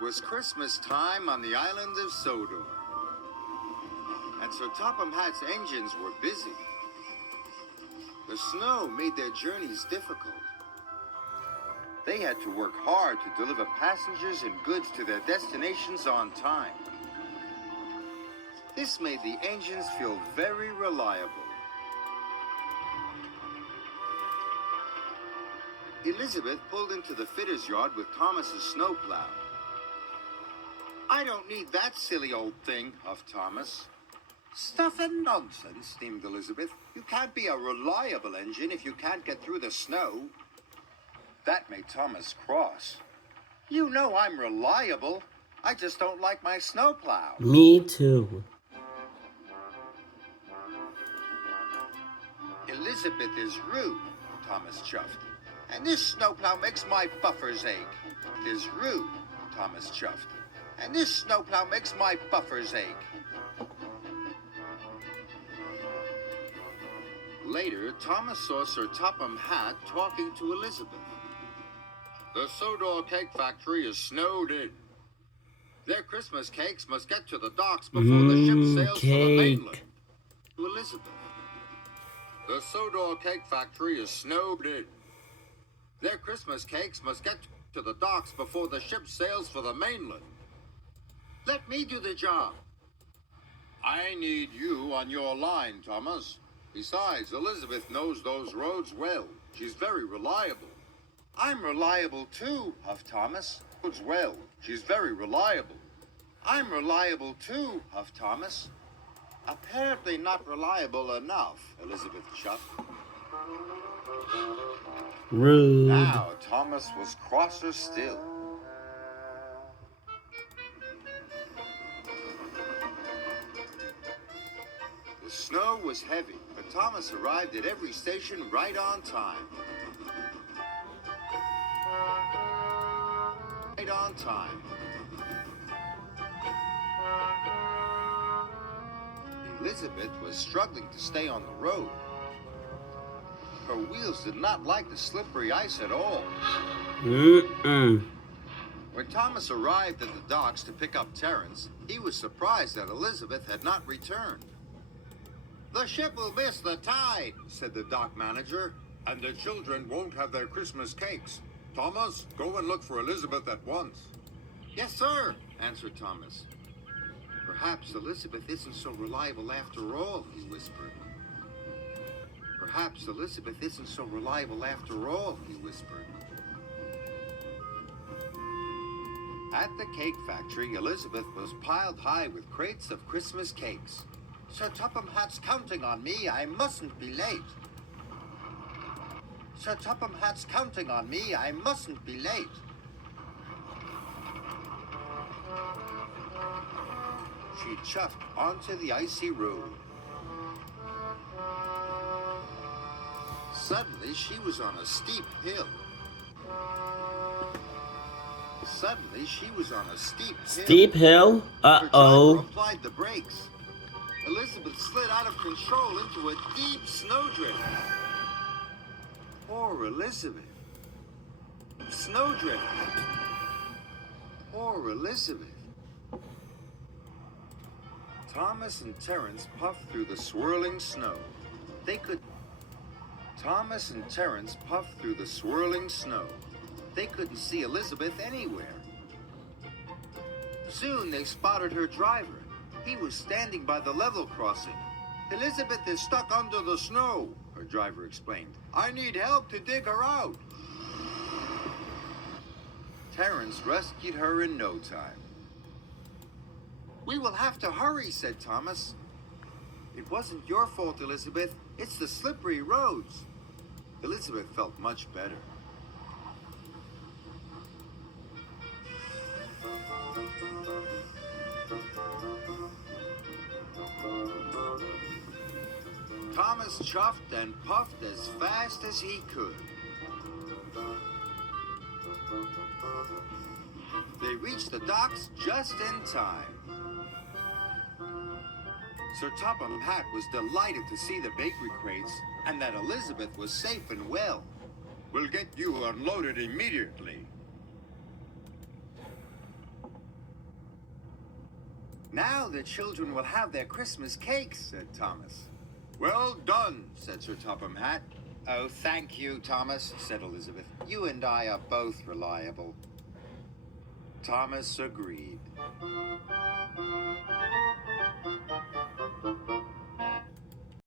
was Christmas time on the island of Sodor, and Sir Topham Hatt's engines were busy. The snow made their journeys difficult. They had to work hard to deliver passengers and goods to their destinations on time. This made the engines feel very reliable. Elizabeth pulled into the fitter's yard with Thomas's snowplow. "I don't need that silly old thing," huffed Thomas. "Stuff and nonsense," steamed Elizabeth. "You can't be a reliable engine if you can't get through the snow." That made Thomas cross. "You know I'm reliable. I just don't like my snowplow." Me too. "Elizabeth is rude," Thomas chuffed. "And this snowplow makes my buffers ache." "Is rude," Thomas chuffed. "And this snowplow makes my buffers ache." Later, Thomas saw Sir Topham Hatt talking to Elizabeth. "The Sodor cake factory is snowed in. Their Christmas cakes must get to the docks before the ship sails for the mainland." To Elizabeth. "The Sodor cake factory is snowed in. Their Christmas cakes must get to the docks before the ship sails for the mainland. Let me do the job." "I need you on your line, Thomas. Besides, Elizabeth knows those roads well. She's very reliable." "I'm reliable too," huffed Thomas. "Roads well. She's very reliable." "I'm reliable too," huffed Thomas. "Apparently not reliable enough," Elizabeth chuffed. Rude. Now Thomas was crosser still. The snow was heavy, but Thomas arrived at every station right on time. Right on time. Elizabeth was struggling to stay on the road. Her wheels did not like the slippery ice at all. When Thomas arrived at the docks to pick up Terence, he was surprised that Elizabeth had not returned. "The ship will miss the tide," said the dock manager. "And the children won't have their Christmas cakes. Thomas, go and look for Elizabeth at once." "Yes, sir," answered Thomas. "Perhaps Elizabeth isn't so reliable after all," he whispered. "Perhaps Elizabeth isn't so reliable after all," he whispered. At the cake factory, Elizabeth was piled high with crates of Christmas cakes. "Sir Topham Hatt's counting on me. I mustn't be late." "Sir Topham Hatt's counting on me. I mustn't be late." She chuffed onto the icy road. Suddenly, she was on a steep hill. Suddenly, she was on a steep hill. Steep hill? Her Uh-oh. driver applied the brakes. Elizabeth slid out of control into a deep snowdrift. Poor Elizabeth. Snowdrift. Poor Elizabeth. Thomas and Terence puffed through the swirling snow. Thomas and Terence puffed through the swirling snow. They couldn't see Elizabeth anywhere. Soon they spotted her driver. He was standing by the level crossing. "Elizabeth is stuck under the snow," her driver explained. "I need help to dig her out." Terence rescued her in no time. "We will have to hurry," said Thomas. "It wasn't your fault, Elizabeth. It's the slippery roads." Elizabeth felt much better. Thomas chuffed and puffed as fast as he could. They reached the docks just in time. Sir Topham Hatt was delighted to see the bakery crates and that Elizabeth was safe and well. "We'll get you unloaded immediately." Now the children will have their Christmas cakes, said Thomas. Well done, said Sir Topham Hatt. Oh, thank you, Thomas, said Elizabeth. You and I are both reliable. Thomas agreed.